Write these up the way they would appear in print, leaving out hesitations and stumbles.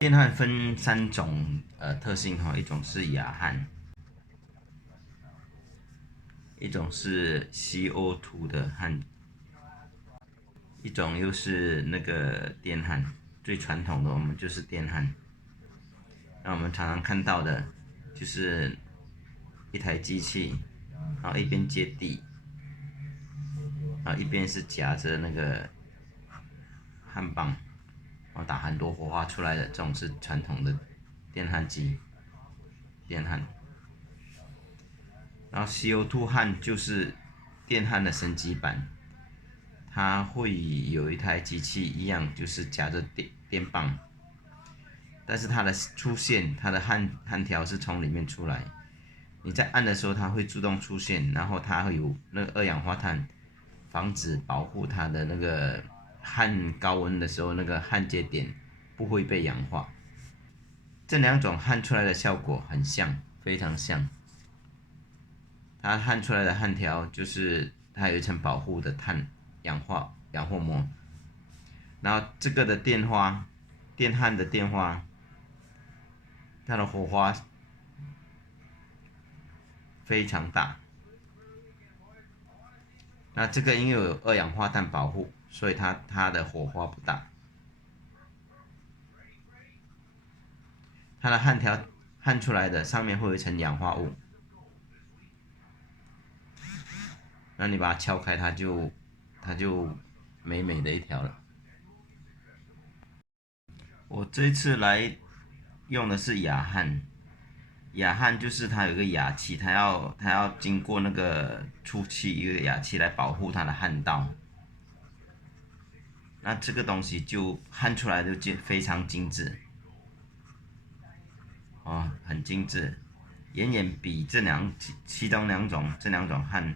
电焊分三种特性哈，一种是氩焊，一种是 CO2 的焊，一种又是那个电焊。最传统的我们就是电焊。那我们常常看到的就是一台机器，然后一边接地，然后一边是夹着那个焊棒，然后打很多火花出来的，这种是传统的电焊机，电焊。然后 CO2 焊就是电焊的升级版，它会有一台机器一样，就是夹着电棒，但是它的出现，它的焊条是从里面出来。你在按的时候，它会自动出现，然后它会有那个二氧化碳，防止保护它的那个焊高温的时候，那个焊接点不会被氧化。这两种焊出来的效果很像，非常像。它焊出来的焊条就是它有一层保护的氧化膜，然后这个的电焊的电花，它的火花非常大。那这个因为有二氧化碳保护，所以它的火花不大。它的焊条焊出来的上面会有一层氧化物，那你把它敲开，它就美美的一条了。我这一次来用的是氩焊，氩焊就是它有一个氩气，它要经过那个出气一个氩气来保护它的焊道。那这个东西就焊出来就非常精致，哦，很精致，远远比其中这两种焊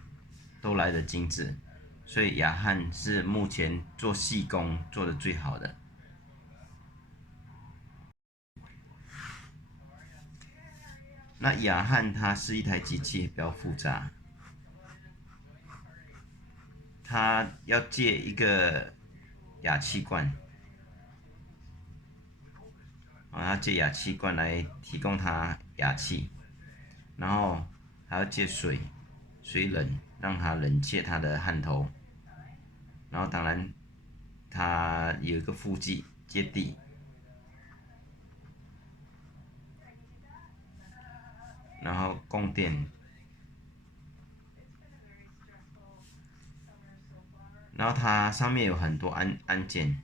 都来得精致，所以氩焊是目前做细工做的最好的。那氩焊它是一台机器，比较复杂，它要借一个氩气罐，它借氩气罐来提供它氩气，然后还要借水冷让它冷却它的焊头，然后当然它有一个副机接地，然后供电，然后它上面有很多按键，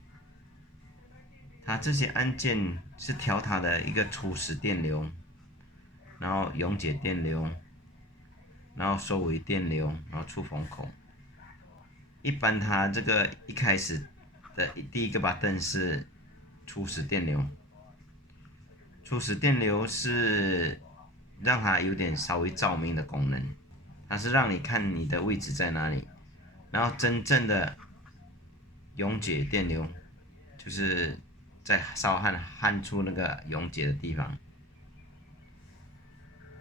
它这些按键是调它的一个初始电流，然后溶解电流，然后收尾电流，然后出风口。一般它这个一开始的第一个 button 是初始电流，初始电流是让它有点稍微照明的功能，它是让你看你的位置在哪里。然后真正的溶解电流就是在烧焊出那个溶解的地方，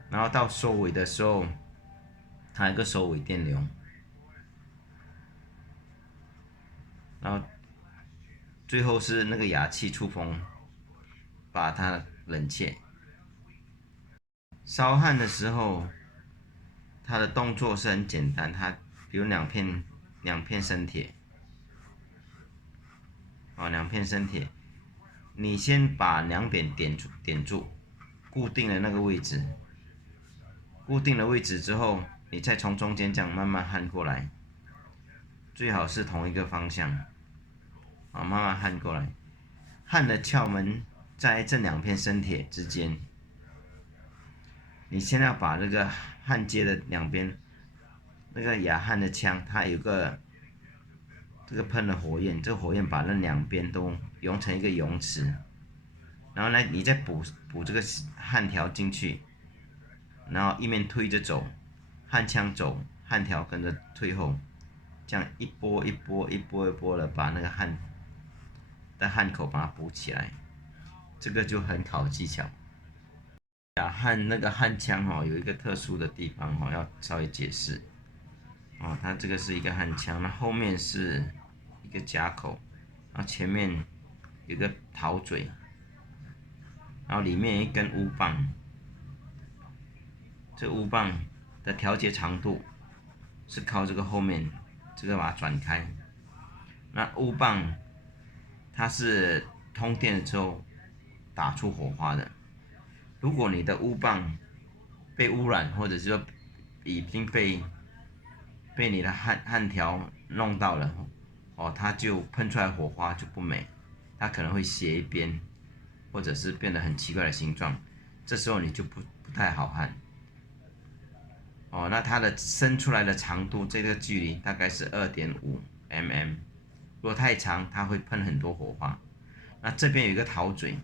然后到收尾的时候，它有一个收尾电流，然后最后是那个氩气出风，把它冷却。烧焊的时候，它的动作是很简单，它比如两片生铁，两片生铁，你先把两边点住，固定了那个位置，固定了位置之后，你再从中间这样慢慢焊过来，最好是同一个方向，慢慢焊过来。焊的窍门在这两片生铁之间，你先要把这个焊接的两边，那个氩焊的枪，它有个这个喷的火焰，这个火焰把那两边都融成一个泳池，然后呢，你再补这个焊条进去，然后一面推着走，焊枪走，焊条跟着退后，这样一波一波的把那个焊口把它补起来，这个就很考技巧。焊那个焊枪有一个特殊的地方要稍微解释。它这个是一个焊枪，那后面是一个夹口，然后前面有个陶嘴，然后里面有一根乌棒，这个乌棒的调节长度是靠这个后面这个把它转开。那乌棒它是通电了之后打出火花的。如果你的乌棒被污染，或者是说已经被你的焊条弄到了，它就喷出来火花就不美，它可能会斜一边，或者是变得很奇怪的形状，这时候你就不太好焊。那它的伸出来的长度，这个距离大概是2.5mm，如果太长，它会喷很多火花。那这边有一个陶嘴，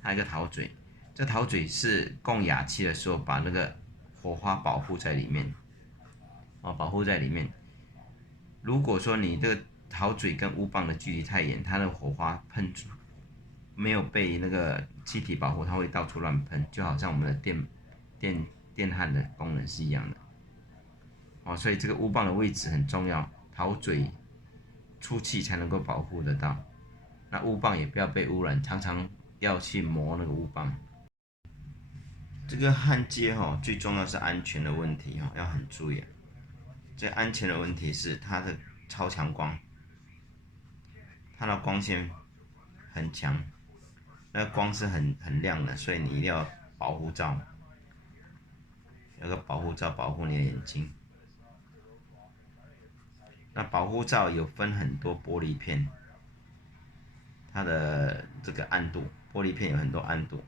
它有一个陶嘴，这陶嘴是供氩气的时候把那个火花保护在里面，保护在里面。如果说你这个陶嘴跟乌棒的距离太远，它的火花喷出没有被那个气体保护，它会到处乱喷，就好像我们的电焊的功能是一样的。所以这个乌棒的位置很重要，陶嘴出气才能够保护得到。那乌棒也不要被污染，常常要去磨那个乌棒。这个焊接最重要是安全的问题要很注意。这安全的问题是它的超强光，它的光线很强，那个光是很亮的，所以你一定要保护罩，有个保护罩保护你的眼睛。那保护罩有分很多玻璃片，它的这个暗度，玻璃片有很多暗度，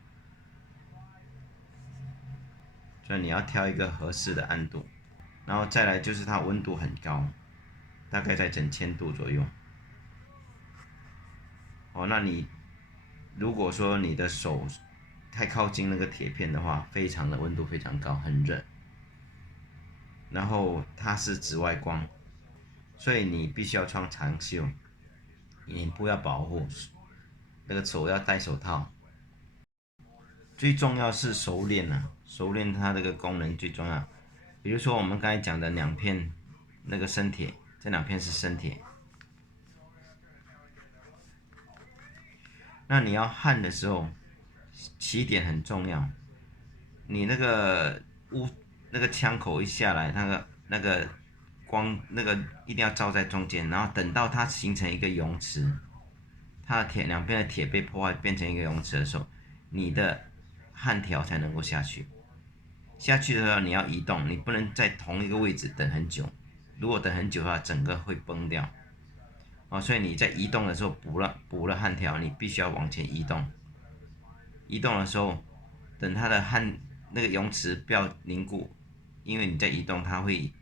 所以你要挑一个合适的暗度。然后再来就是它温度很高，大概在整1000度左右。那你如果说你的手太靠近那个铁片的话，非常的温度非常高，很热。然后它是紫外光，所以你必须要穿长袖，眼部要保护，那个手要戴手套。最重要是熟练熟练它这个功能最重要。比如说我们刚才讲的2片那个生铁，这2片是生铁。那你要焊的时候，起点很重要。你那个枪口一下来，那个光那个一定要照在中间，然后等到它形成一个泳池，它的2边的铁被破坏变成一个泳池的时候，你的焊条才能够下去。下去的时候你要移动，你不能在同一个位置等很久。如果等很久的话，整个会崩掉。所以你在移动的时候补了焊条，你必须要往前移动。移动的时候，等它的那个泳池不要凝固，因为你在移动，它会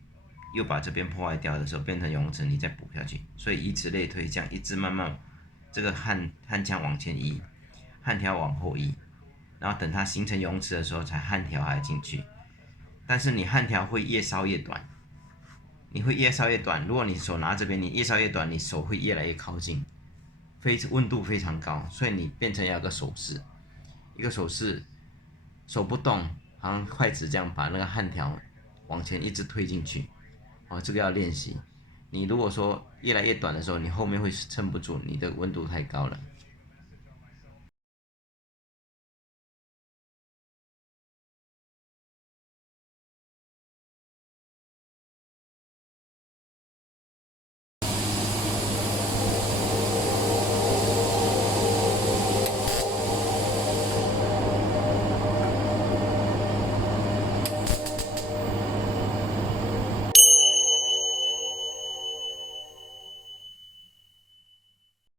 又把这边破坏掉的时候变成泳池，你再补下去。所以以此类推，这样一直慢慢这个焊枪往前移，焊条往后移，然后等它形成泳池的时候，才焊条还进去。但是你焊条会越烧越短。你会越烧越短，如果你手拿这边，你越烧越短，你手会越来越靠近，温度非常高，所以你变成要有个手势，一个手势，手不动，好像筷子这样把那个焊条往前一直推进去，这个要练习。你如果说越来越短的时候，你后面会撑不住，你的温度太高了。